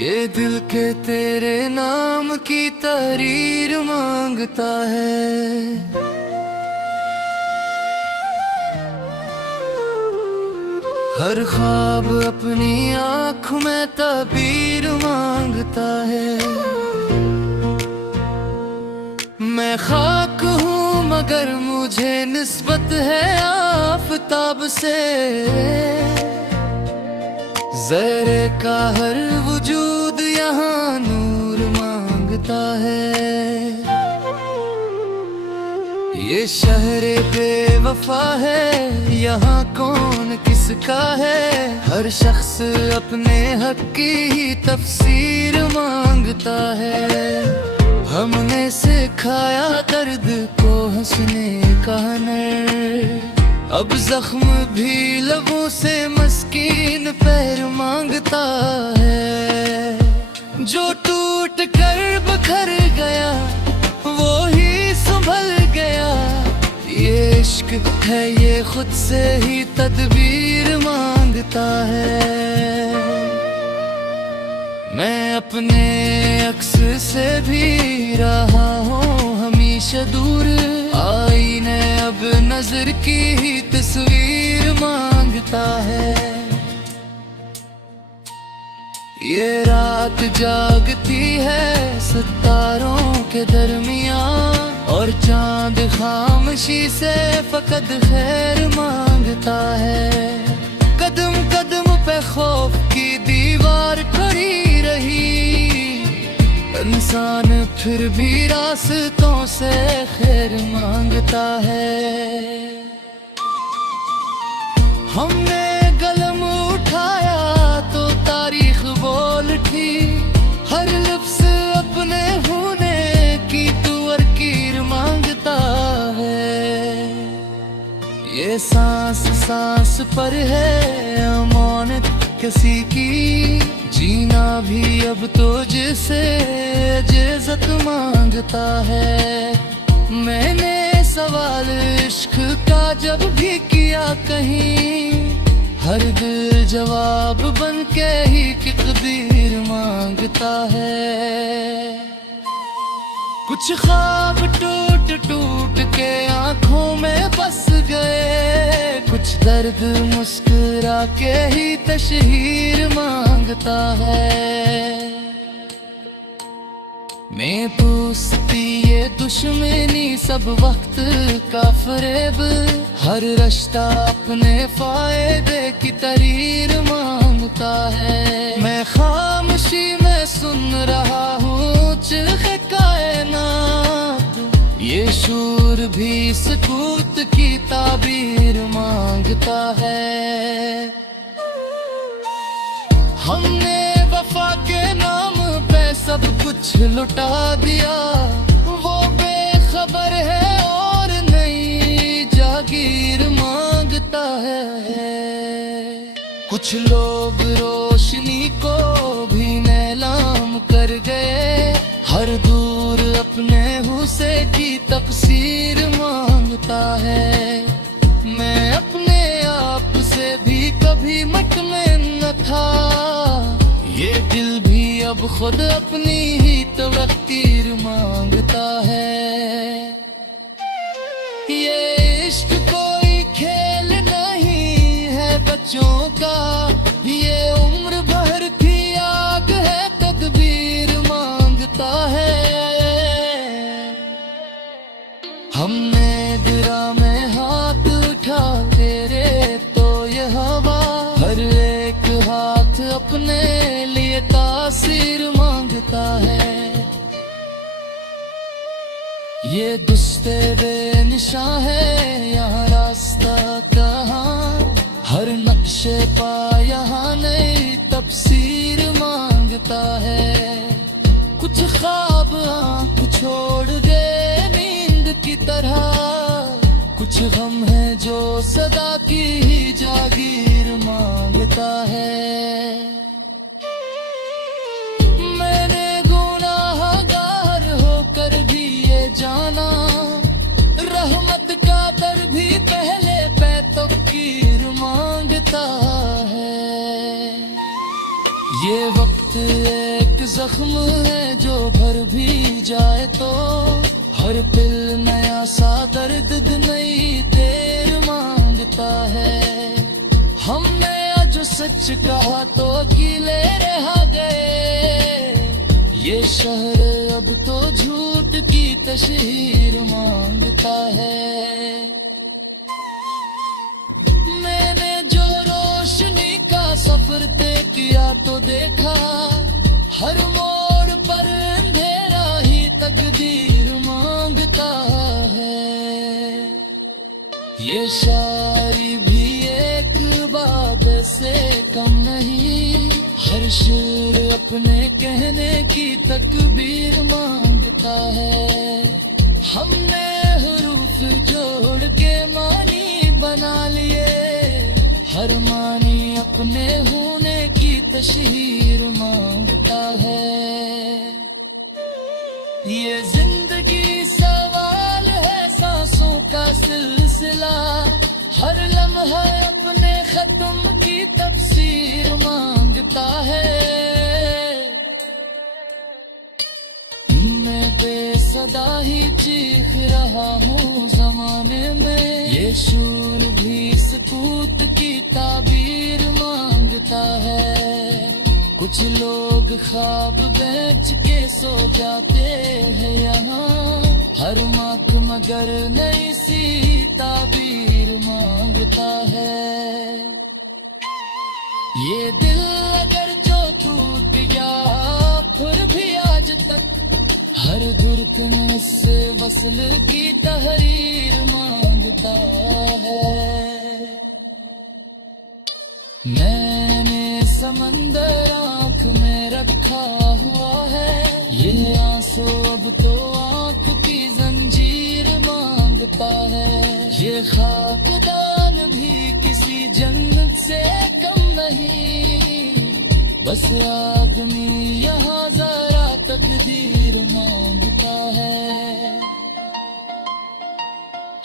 ये दिल के तेरे नाम की तहरीर मांगता है। हर ख्वाब अपनी आँख में ताबीर मांगता है। मैं खाक हूँ मगर मुझे निस्बत है आफताब से। ज़हरे का हर वजूद यहाँ नूर मांगता है। ये शहरे बेवफा है, यहाँ कौन किसका है। हर शख्स अपने हक की ही तफसीर मांगता है। हमने सिखाया दर्द को हंसने का हुनर, अब जख्म भी लबों से मस्कीन पैर मांगता है। जो टूट कर बिखर गया वो ही संभल गया। ये इश्क है, ये खुद से ही तदबीर मांगता है। मैं अपने अक्स से भी रहा हूँ हमेशा दूर, आईने अब नजर की ही तस्वीर मांगता है। ये रात जागती है सितारों के दरमियाँ, और चांद खामोशी से फकत खैर मांगता है। कदम कदम पे खौफ की दीवार खड़ी रही, इंसान फिर भी रास्तों से खैर मांगता है। हमने कलम उठाया तो तारीख बोल उठी, हर लफ्ज़ अपने होने की तुअरकीर मांगता है। ये सांस सांस पर है अमानत किसी की, जीना भी अब तो जिसे इजाज़त मांगता है। मैंने सवाल इश्क का जब भी किया कहीं, हर दिल जवाब बन के ही तकदीर मांगता है। कुछ ख्वाब टूट टूट के आंखों में बस गए, कुछ दर्द मुस्कुरा के ही तशहीर मांगता है। मैं पूछती ये दुश्मनी सब वक्त का फरेब, हर रिश्ता अपने फायदे की तहरीर मांगता है। मैं खामोशी में सुन रहा हूँ चिल्खे कायनात, ये शूर भी सुकूत की ताबीर मांगता है। हमने वफा के नाम पे सब कुछ लुटा दिया, वो बेखबर है और नई जागीर मांगता है। कुछ लोग रोशनी को भी नीलाम कर गए, हर दूर अपने हुस्से की तफसीर मांगता है। मैं अपने आप से भी कभी मट में न था, ये दिल भी अब खुद अपनी ही तवक्कीर मांगता है। ये इश्क कोई खेल नहीं है बच्चों का, ये उम्र भर की आग है तदबीर मांगता है। हमने दिरा में हाथ उठा तेरे तो ये हवा, हर एक हाथ अपने लिए तासीर मांगता है। ये दुस्ते बेनिशां है यहाँ रास्ता कहाँ, हर नक्शे पा यहाँ नई तफसीर मांगता है। कुछ ख्वाब आँख छोड़ गए नींद की तरह, कुछ गम है जो सदा की ही जागीर मांगता है। मैंने गुनाहगार होकर भी ये जाना, रहमत का दर भी पहले पे तौकीर मांगता है। ये वक्त जख्म है जो भर भी जाए तो हर दिल नया सा दर्द नई देर मांगता है। हमने आज सच कहा तो अकेले रह गए, ये शहर अब तो झूठ की तशहीर मांगता है। मैंने जो रोशनी का सफर तय किया तो देखा हर मोड़ पर अंधेरा ही तकदीर मांगता है। ये शायरी भी एक बात से कम नहीं, हर शेर अपने कहने की तकबीर मांगता है। हमने हुरूफ जोड़ के मानी बना लिए, हर मानी अपने होने की तशहीर मांगता है। ये जिंदगी सवाल है सांसों का सिलसिला, हर लम्हा अपने खत्म की तफसीर मांगता है। मैं बेसदा ही चीख रहा हूँ जमाने में, ये शूर भी सकूत की ताबीर मांगता है। कुछ लोग ख्वाब बेच के सो जाते हैं यहाँ, हर माख मगर नई सी ताबीर मांगता है। ये दिल अगर जो टूट गया फिर भी आज तक हर धड़कन से वसल की तहरीर मांगता है। मैंने समंदर आँख में रखा हुआ है, ये आंसू अब तो आँख की जंजीर मांगता है। ये खाकदान भी किसी जन्नत से कम नहीं, बस आदमी यहाँ जरा तकदीर मांगता है।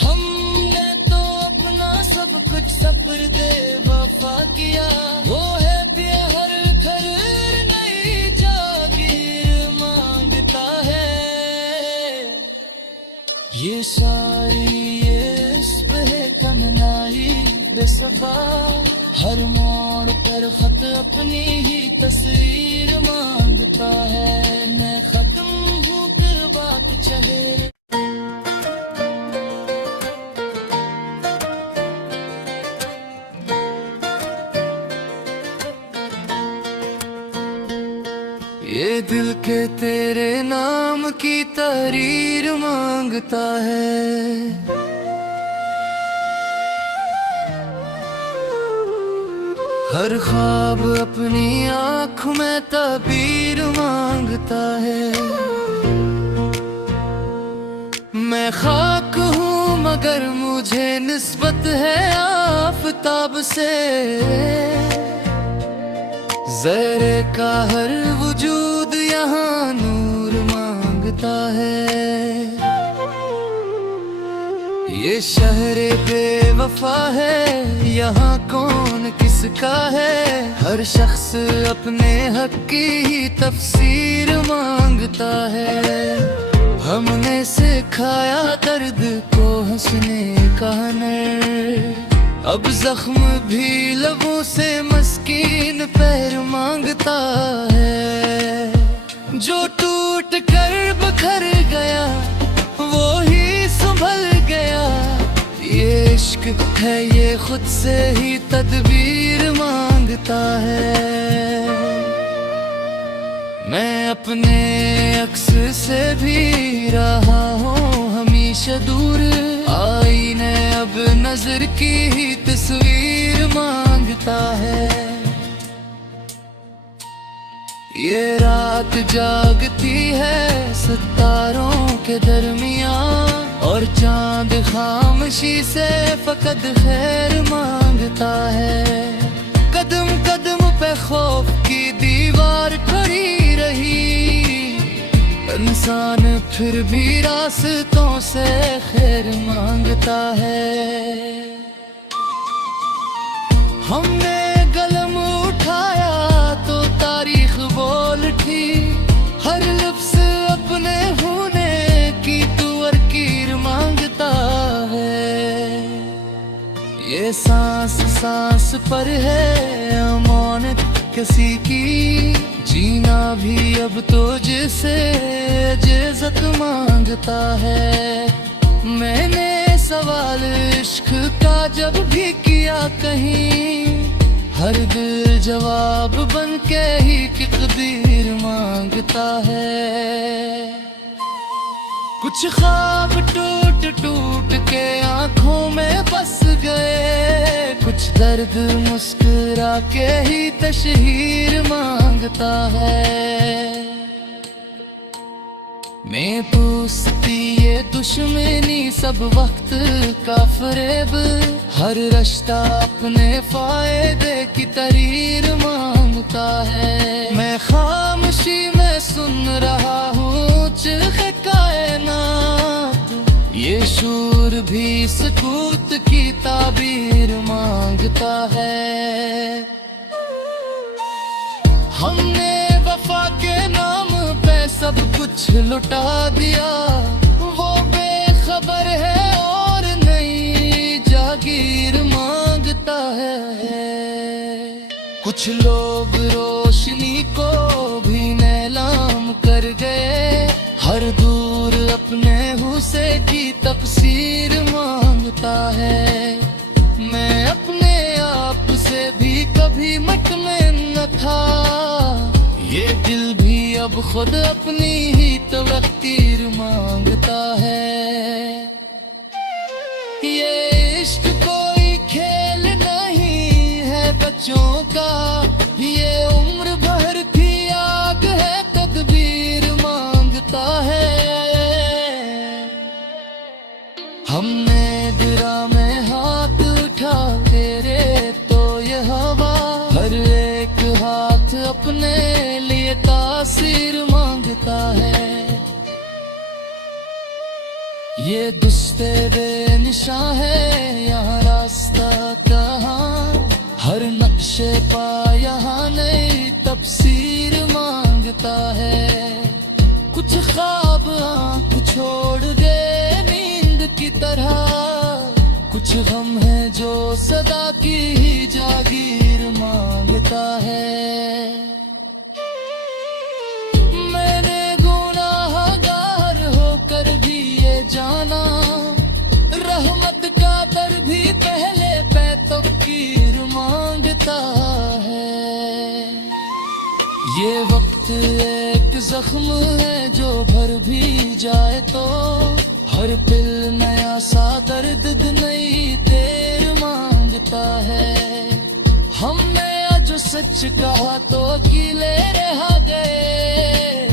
हमने तो अपना सब कुछ सपर्दे वफा किया, वो है बेहर घर नई जागीर मांगता है। ये सारी ये इश्क़ है कमनाई बेसबा, हर मोड़ पर खत अपनी ही तस्वीर मांगता है। मैं खत्म हूँ फिर बात चले। ये दिल के तेरे नाम की तहरीर मांगता है। हर ख्वाब अपनी आँख में ताबीर मांगता है। मैं खाक हूँ मगर मुझे निस्बत है आफताब से, ज़हरे का हर वजूद यहाँ नूर मांगता है। ये शहरे बेवफा है, यहाँ कौन किसका है, हर शख्स अपने हक की ही तफसीर मांगता है। हमने सिखाया दर्द को हंसने का हुनर, अब जख्म भी लबों से मस्कीन पैर मांगता है। जो टूट कर बिखर गया वो ही संभल गया, ये इश्क है ये खुद से ही तदबीर मांगता है। मैं अपने अक्स से भी रहा हूँ हमेशा दूर, आईने अब नजर की ही तस्वीर मांगता है। ये रात जागती है सितारों के दरमियाँ, और चांद खामोशी से फकत खैर मांगता है। कदम कदम पे खौफ की दीवार खड़ी रही, इंसान फिर भी रास्तों से खैर मांगता है। हमने कलम उठाया तो तारीख बोल उठी, सांस पर है अमानत किसी की, जीना भी अब तो जिसे इजाजत मांगता है। मैंने सवाल इश्क का जब भी किया कहीं, हर दिल जवाब बन के ही तकदीर मांगता है। कुछ ख्वाब टूट टूट के आंखों में बस गए, कुछ दर्द मुस्कुरा के ही तशहीर मांगता है। मैं पूछती ये दुश्मनी सब वक्त का फरेब, हर रिश्ता अपने फायदे की तरीर मांगता है। मैं खामोशी में सुन रहा हूँ चिल्के कायनात, ये शूर भी सुकूत की ताबीर मांगता है। हमने वफा के नाम पे सब कुछ लुटा दिया, वो बेखबर है और नई जागीर मांगता है। कुछ लोग रोशनी को भी नीलाम कर गए, हर दूर अपने हुस्से की तफसीर मांगता है। मैं अपने आप से भी कभी मट में न था, ये दिल भी अब खुद अपनी ही तवक्कीर मांगता है। ये इश्क कोई खेल नहीं है बच्चों का, ये उम्र भर की आग है तदबीर मांगता है। हमने दिरा में हाथ उठा तेरे तो ये हवा, हर एक हाथ अपने लिए तासीर मांगता है। ये दुस्ते बेनिशा है यहाँ रास्ता कहाँ, हर नक्शे पा यहाँ नई तफसीर मांगता है। कुछ ख्वाब आँख छोड़ दे नींद की तरह, कुछ गम है जो सदा की ही जागीर मांगता है। मैंने गुनाहगार होकर भी ये जाना, रहमत का दर भी पहले पे तौकीर मांगता है। ये वक्त एक जख्म है जो भर भी जाए तो, हर पिल नया सा दर्द नई देर मांगता है। हमने जो सच कहा तो अकेले रह गए,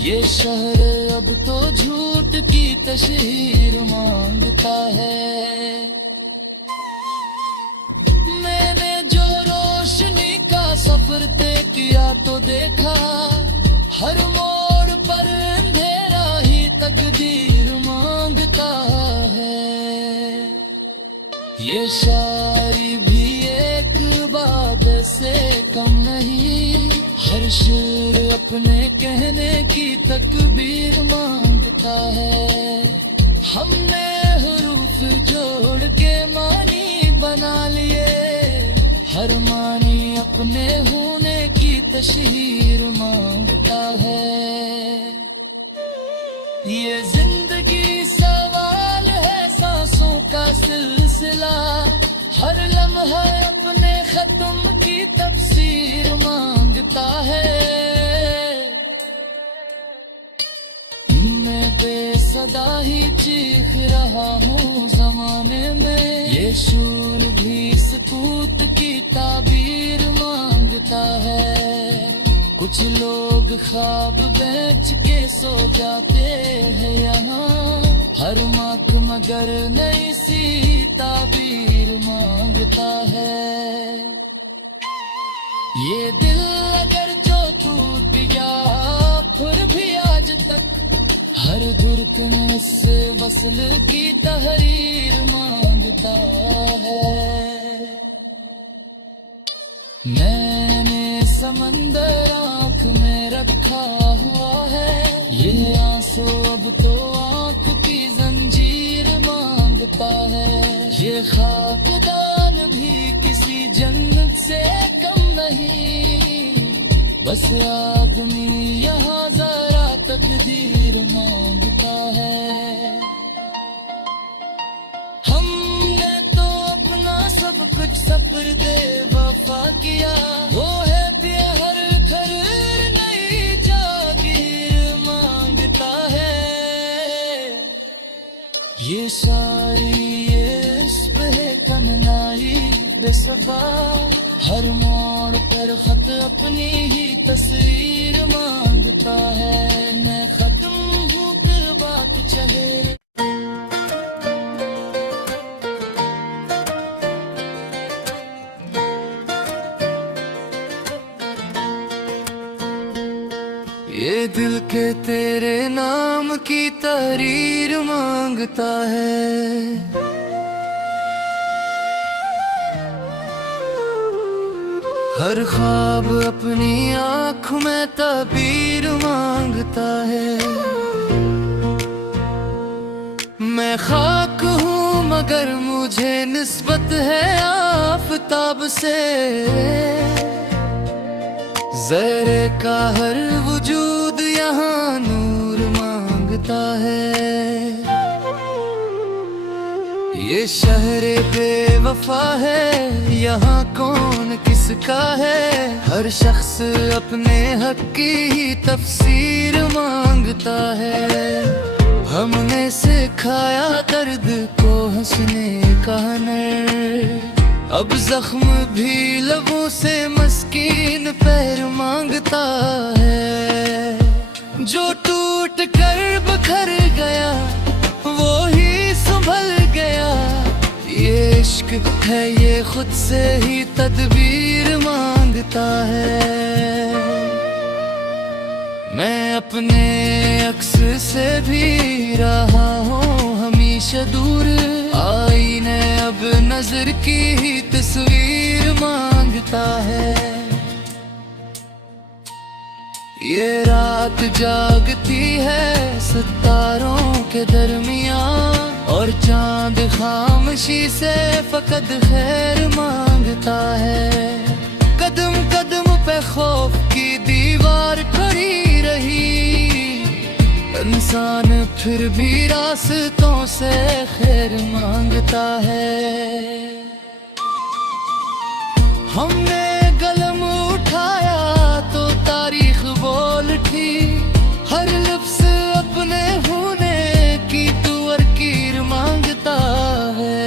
ये शहर अब तो झूठ की तशहीर मांगता है। मैंने जो रोशनी का सफर तय किया तो देखा, हर मोड़ पर अंधेरा ही तकदीर मांगता है। ये शायरी भी एक बात से कम नहीं, हर शेर अपने कहने की तकबीर मांगता है। हमने हरूफ जोड़ के मानी बना लिए, हर मानी अपने होने की तशहीर मांगता है। ये जिंदगी सवाल है सांसों का सिलसिला, हर लम्हा अपने खत्म की तफसीर मांगता है। मैं बेसदा ही चीख रहा हूँ जमाने में, ये शूर भी सकूत की ताबीर मांगता है। कुछ लोग ख्वाब बेच के सो जाते हैं यहाँ, हर माख मगर नई सी ताबीर मांगता है। ये दिल अगर जो टूट गया फिर भी आज तक, हर धड़कन से वसल की तहरीर मांगता है। मैंने समंदर आँख में रखा हुआ है, ये आंसू अब तो आँख की जंजीर मांगता है। ये खाकदान भी किसी से आदमी यहाँ जरा तकदीर मांगता है। हमने तो अपना सब कुछ सपर्दे वफा किया, वो है हर घर नई जागीर मांगता है। ये सारी ये इश्क़ है कमनाई बेसबा, हर मोड़ पर खत अपनी ही तस्वीर मांगता है। मैं खत्म हूँ फिर बात चाहे। ये दिल के तेरे नाम की तहरीर मांगता है। हर ख्वाब अपनी आँख में ताबीर मांगता है। मैं खाक हूँ मगर मुझे निस्बत है आफताब से, ज़हरे का हर वजूद यहाँ नूर मांगता है। ये शहरे बेवफा है, यहाँ कौन किसका है। हर शख्स अपने हक की ही तफसीर मांगता है। हमने सिखाया दर्द को हंसने का हुनर, अब जख्म भी लबों से मस्कीन पैर मांगता है। जो टूट कर बिखर गया वो ही संभल गया, ये इश्क है ये खुद से ही तदबीर मांगता है। मैं अपने अक्स से भी रहा हूँ हमेशा दूर, आईने अब नजर की ही तस्वीर मांगता है। ये रात जागती है सितारों के दरमियाँ, और चांद खामोशी से फकत खैर मांगता है। कदम कदम पे खौफ की दीवार खड़ी रही, इंसान फिर भी रास्तों से खैर मांगता है। हमने कलम उठाया तो तारीख बोल उठी, हर लफ्ज़ अपने होने की तुअर कीर मांगता है।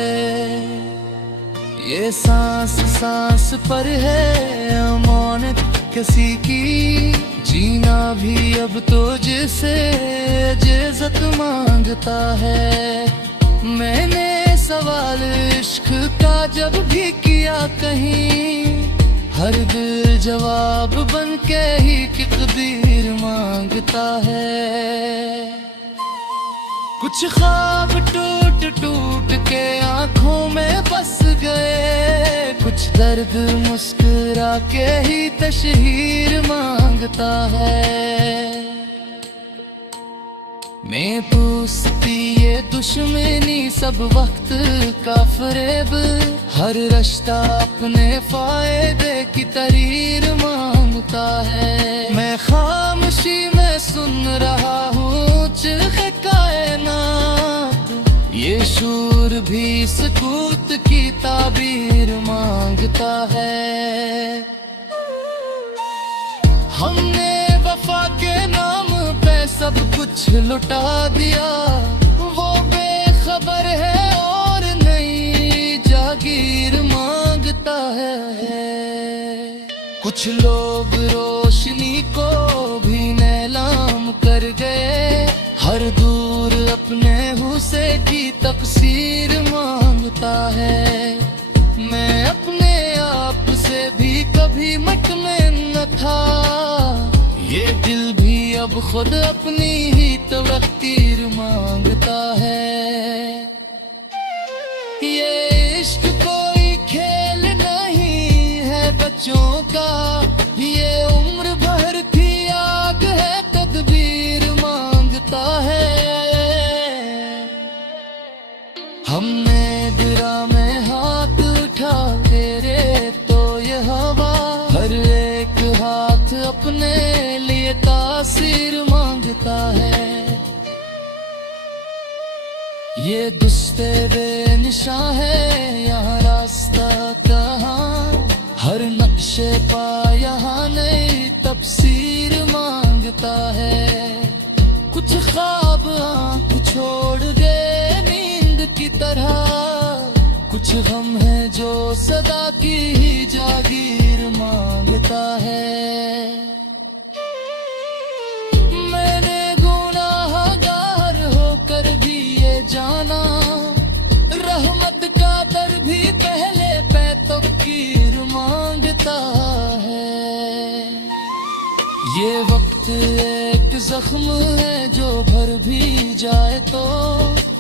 ये सांस सांस पर है अमानत किसी की, जीना भी अब तो जिसे इजाज़त मांगता है। मैंने सवाल इश्क का जब भी किया कहीं, हर दिल जवाब बन के ही तकदीर मांगता है। कुछ ख्वाब टूट टूट के आंखों में बस गए, कुछ दर्द मुस्कुरा के ही तशहीर मांगता है। मैं पूछती ये दुश्मनी सब वक्त का फरेब, हर रिश्ता अपने फायदे की तहरीर मांगता है। मैं खामोशी में सुन रहा हूँ चिल्के कायनात, ये शूर भी सुकूत की ताबीर मांगता है। हमने वफा के नाम पे सब कुछ लुटा दिया, वो बेखबर है और नई जागीर मांगता है। कुछ लोग रोशनी को भी नीलाम कर गए, हर दूर अपने हुस्से की तफसीर मांगता है। मैं अपने आप से भी कभी मटने न था, ये दिल भी अब खुद अपनी ही तवक्कीर मांगता है। ये इश्क कोई खेल नहीं है बच्चों का, ये उम्र भर की आग है तदबीर मांगता है। हमने दिरा में हाथ उठा तेरे तो ये हवा, हर एक हाथ अपने ये दुस्ते बेनिशा है यहाँ रास्ता कहाँ, हर नक्शे पा यहाँ नई तफसीर मांगता है। कुछ ख्वाब आँख छोड़ गए नींद की तरह, कुछ गम है जो सदा की ही जागीर मांगता है। मैंने गुनाहगार होकर भी ये जाना, रहमत का दर भी पहले पे तौकीर मांगता है। ये वक्त एक जख्म है जो भर भी जाए तो,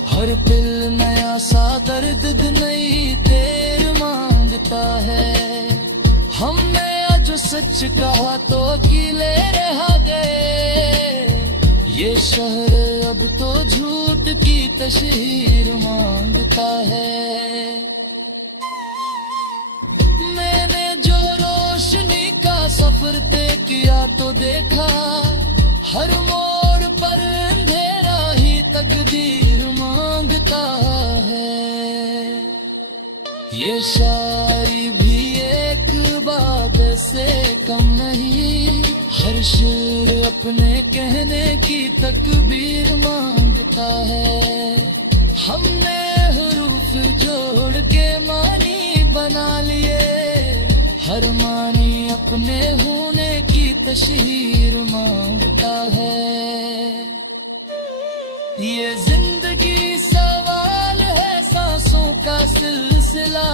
हर पिल नया सा दर्द नई देर मांगता है। हमने आज सच कहा तो अकेले रह गए, ये शहर अब तो झूठ की तशहीर मांगता है। मैंने जो रोशनी का सफर तय किया तो देखा, हर मोड़ पर अंधेरा ही तकदीर मांगता है। ये शायरी भी एक बात से कम नहीं, हर शेर अपने कहने की तकबीर मांगता है। हमने हुरूफ जोड़ के मानी बना लिए, हर मानी अपने होने की तशहीर मांगता है। ये जिंदगी सवाल है सांसों का सिलसिला,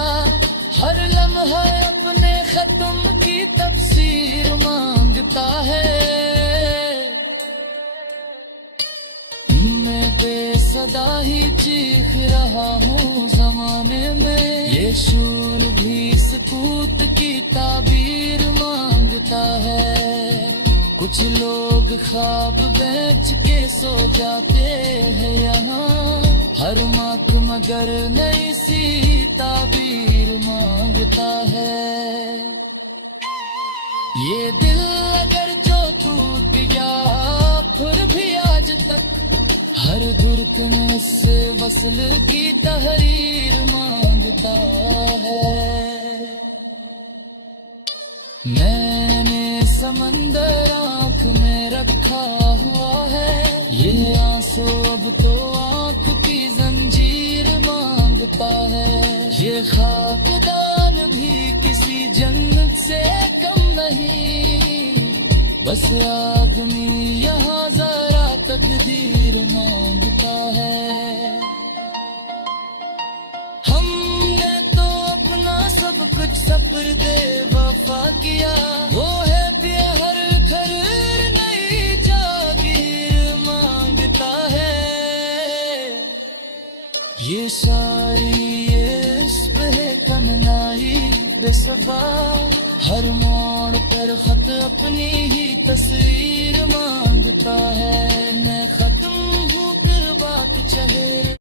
हर लम्हा अपने खत्म की तफसीर मांगता है। मैं बेसदा ही चीख रहा हूँ जमाने में, ये शूर भी सकूत की ताबीर मांगता है। कुछ लोग ख्वाब बेच के सो जाते हैं यहाँ, हर माक मगर नई सी ताबीर मांगता है। ये दिल अगर जो टूट गया फिर भी आज तक, हर धड़कन से वसल की तहरीर मांगता है। मैंने समंदर आँख में रखा हुआ है, ये आंसू अब तो आँख की जंजीर मांगता है। ये खाकदान भी किसी जन्नत से कम नहीं, बस आदमी यहाँ जरा तकदीर मांगता है। हमने तो अपना सब कुछ सपर्दे वफा किया, वो है दिया हर घर नई जागीर मांगता है। ये सारी ये इश्क़ है कन्नाई बेसबा, हर मोड़ पर खत अपनी ही तस्वीर मांगता है। मैं खत्म हूँ फिर बात चहे